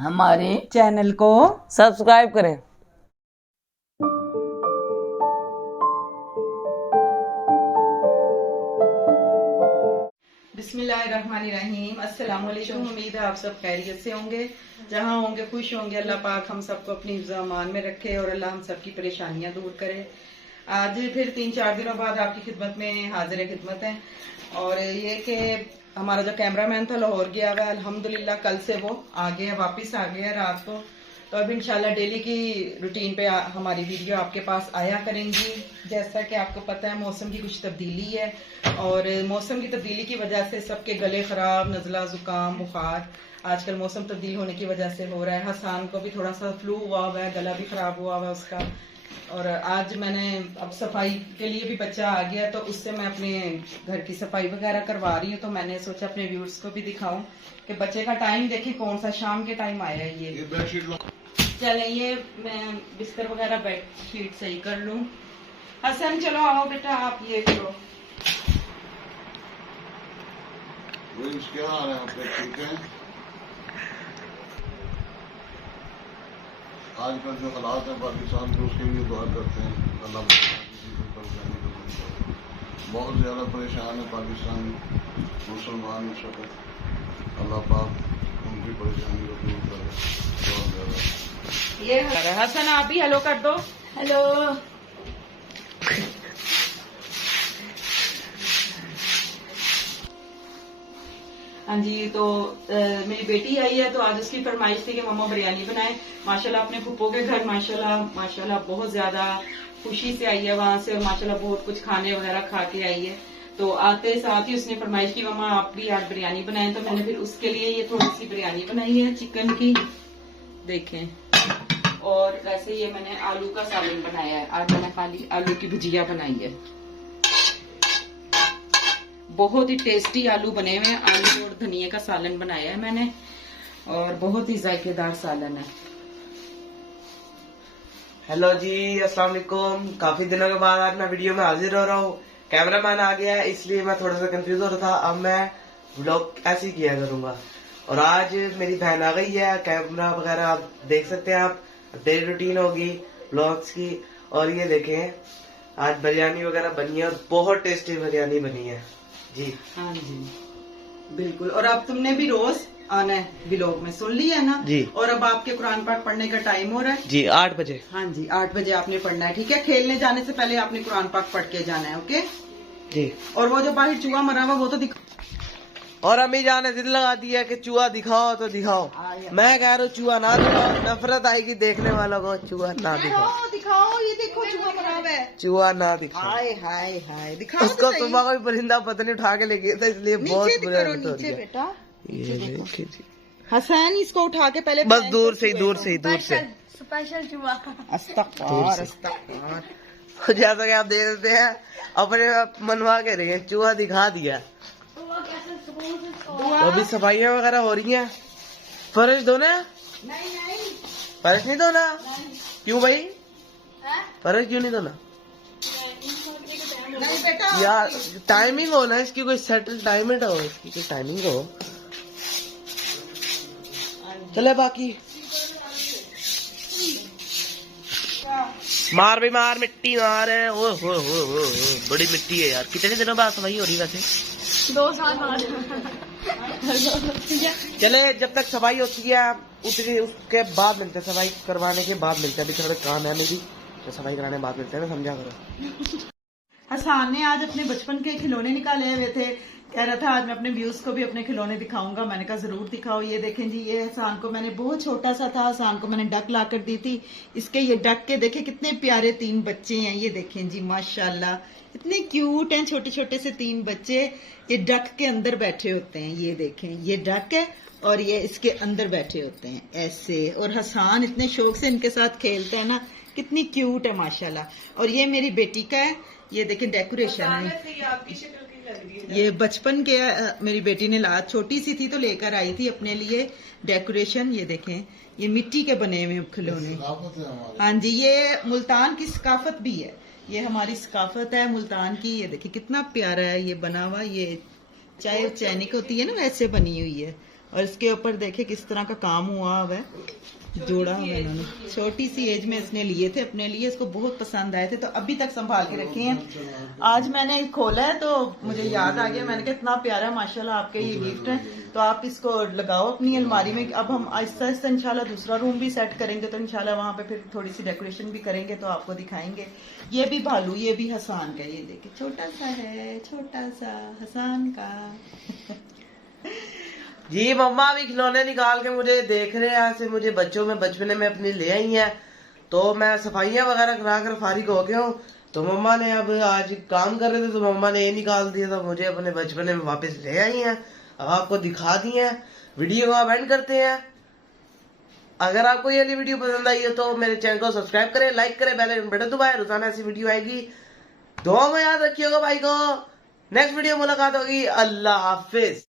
हमारे चैनल को सब्सक्राइब करें। बिस्मिल्लाहिर्रहमानिर्रहीम। अस्सलाम वालेकुम। उम्मीद है आप सब खैरियत से होंगे, जहाँ होंगे खुश होंगे। अल्लाह पाक हम सबको अपनी ज़मान में रखे और अल्लाह हम सबकी परेशानियां दूर करे। आज फिर 3-4 दिनों बाद आपकी खिदमत में हाजिर खिदमत है। और ये कि हमारा जो कैमरामैन था लाहौर गया हुआ है, अल्हम्दुलिल्लाह कल से वो आ गया, वापस आ गया रात को। तो अब इंशाल्लाह डेली की रूटीन पे हमारी वीडियो आपके पास आया करेंगी। जैसा कि आपको पता है मौसम की कुछ तब्दीली है और मौसम की तब्दीली की वजह से सबके गले खराब, नज़ला, जुकाम, बुखार आजकल मौसम तब्दील होने की वजह से हो रहा है। हसान को भी थोड़ा सा फ्लू हुआ हुआ है, गला भी खराब हुआ हुआ है उसका। और आज मैंने अब सफाई के लिए भी बच्चा आ गया तो उससे मैं अपने घर की सफाई वगैरह करवा रही हूँ। तो मैंने सोचा अपने व्यूअर्स को भी दिखाऊं कि बच्चे का टाइम देखिए कौन सा शाम के टाइम आया है। ये चले ये मैं बिस्तर वगैरह बेडशीट सही कर लूं। हसन चलो आओ बेटा आप ये करो। क्या आ रहा है आप ठीक है? आजकल जो हालात है पाकिस्तान के उसके लिए दुआ करते हैं अल्लाह किसी को परेशानी को दूर करे। बहुत ज़्यादा परेशान है पाकिस्तान मुसलमान इस वक्त। अल्लाह पाक उनकी परेशानी को दूर करे। बहुत ज़्यादा ये हसन आप भी हेलो कर दो। हेलो हाँ जी। तो मेरी बेटी आई है तो आज उसकी फरमाइश थी कि मम्मा बिरयानी बनाए। माशाल्लाह अपने फुप्पो के घर माशाल्लाह बहुत ज्यादा खुशी से आई है वहां से और माशाल्लाह बहुत कुछ खाने वगैरह खा के आई है। तो आते साथ ही उसने फरमाइश की मम्मा आप भी आज बिरयानी बनाए। तो मैंने फिर उसके लिए ये थोड़ी सी बिरयानी बनाई है चिकन की, देखें। और वैसे ये मैंने आलू का सालन बनाया है। आज मैंने खाली आलू की भुजिया बनाई है। बहुत ही टेस्टी आलू बने हुए हैं। आलू और धनिया का सालन बनाया है मैंने और बहुत ही जायकेदार सालन है। हेलो जी, अस्सलाम वालेकुम। काफी दिनों के बाद आज मैं वीडियो में हाजिर हो रहा हूँ। कैमरामैन आ गया है इसलिए मैं थोड़ा सा कंफ्यूज हो रहा था। अब मैं व्लॉग ऐसे ही किया करूंगा। और आज मेरी बहन आ गई है, कैमरा वगैरह आप देख सकते हैं। आप डेली रूटीन होगी व्लॉग्स की। और ये देखें आज बिरयानी वगैरह बनी है और बहुत टेस्टी बिरयानी बनी है जी। हाँ जी बिल्कुल। और अब तुमने भी रोज आना है व्लॉग में, सुन लिया है ना जी। और अब आपके कुरान पाक पढ़ने का टाइम हो रहा है जी 8 बजे। हाँ जी 8 बजे आपने पढ़ना है, ठीक है। खेलने जाने से पहले आपने कुरान पाक पढ़ के जाना है, ओके जी। और वो जो बाहर चूहा मरा हुआ वो तो दिखा। और अम्मी जान ने जिद लगा दी है कि चूहा दिखाओ तो दिखाओ। मैं कह रहा हूँ चूहा ना दिखाओ, नफरत आएगी देखने वालों को। चूहा ना दिखाओ, दिखाओ ये देखो चूहा मरा हुआ है। चूहा ना दिखाओ। हाय हाय हाय दिखाओ तो उसको सही। सुबह कोई परिंदा पत्नी उठा के ले गया था इसलिए बहुत नीचे बुरा करो, हालत हो रही नीचे है। बेटा ये देखिए जी। हसन इसको उठा के पहले बस दूर से ही दूर से ही दूर से। स्पेशल चूहा। अस्तगफार अस्तगफार। तो जैसा कि आप देख सकते हैं अपने मनवा के रही है, चूहा दिखा दिया। तो अभी सफाइयाँ वगैरह हो रही हैं। फर्श धोना है? नहीं फर्श नहीं धोना? क्यों भाई फर्श क्यों नहीं धोना? नहीं बेटा यार टाइमिंग हो ना इसकी, कोई सेटल टाइमिंग हो इसकी, कोई टाइमिंग हो। चले बाकी मार भी मार, मिट्टी मार। ओ हो बड़ी मिट्टी है यार। कितने दिनों बाद सफाई हो रही वैसे? 2 साल बाद। चले जब तक सफाई होती है उतनी उसके बाद मिलते हैं, सफाई करवाने के बाद मिलते हैं। अभी थोड़ा काम है मेरी तो सफाई कराने के बाद मिलते हैं ना, समझा करो। हसान ने आज अपने बचपन के खिलौने निकाले हुए थे। कह रहा था आज मैं अपने व्यूज को भी अपने खिलौने दिखाऊंगा। मैंने कहा जरूर दिखाओ। ये देखें जी, ये हसान को मैंने बहुत छोटा सा था, हसान को मैंने डक ला कर दी थी। इसके ये डक के देखे कितने प्यारे 3 बच्चे हैं। ये देखें जी माशाल्लाह इतने क्यूट हैं, छोटे छोटे से 3 बच्चे। ये डक के अंदर बैठे होते हैं। ये देखें ये डक है और ये इसके अंदर बैठे होते हैं ऐसे। और हसान इतने शौक से इनके साथ खेलता है ना, कितनी क्यूट है माशाल्लाह। और ये मेरी बेटी का है। ये देखें डेकोरेशन है। ये बचपन के मेरी बेटी ने छोटी सी थी तो लेकर आई थी अपने लिए डेकोरेशन। ये देखें ये मिट्टी के बने हुए खिलौने। हाँ जी ये मुल्तान की सकाफत भी है। ये हमारी सकाफत है मुल्तान की। ये देखिए कितना प्यारा है ये बना हुआ। ये चाय चैनिक होती है ना वैसे बनी हुई है। और इसके ऊपर देखे किस तरह का काम हुआ हुआ है, जोड़ा हुआ है इन्होंने। छोटी सी एज में इसने लिए थे अपने लिए, इसको बहुत पसंद आए थे तो अभी तक संभाल के रखे हैं। आज मैंने खोला है तो मुझे याद आ गया, मैंने कहा इतना प्यारा माशाल्लाह आपके ये गिफ्ट है, तो आप इसको लगाओ अपनी अलमारी में। अब हम आहिस्ता आहिस्ता इंशाल्लाह दूसरा रूम भी सेट करेंगे, तो इंशाल्लाह वहां पे फिर थोड़ी सी डेकोरेशन भी करेंगे तो आपको दिखाएंगे। ये भी भालू, ये भी हसान का, ये देखिए छोटा सा है, छोटा सा हसान का। जी मम्मा अभी खिलौने निकाल के मुझे देख रहे हैं, ऐसे मुझे बच्चों में बचपने में अपनी ले आई हैं, तो मैं सफाइयां वगैरह करा कर फारिग हो गया हूँ। तो मम्मा ने अब आज काम कर रहे थे तो मम्मा ने ये निकाल दिया, तो मुझे अपने बचपने में वापस ले आई हैं, अब आपको दिखा दी हैं। वीडियो को अब एंड करते हैं। अगर आपको ये वाली वीडियो पसंद आई है तो मेरे चैनल को सब्सक्राइब करें, लाइक करें, बेल आइकन बटन दबाएं, रोजाना ऐसी वीडियो आएगी। दुआ में याद रखिएगा भाई को। नेक्स्ट वीडियो मुलाकात होगी। अल्लाह हाफिज।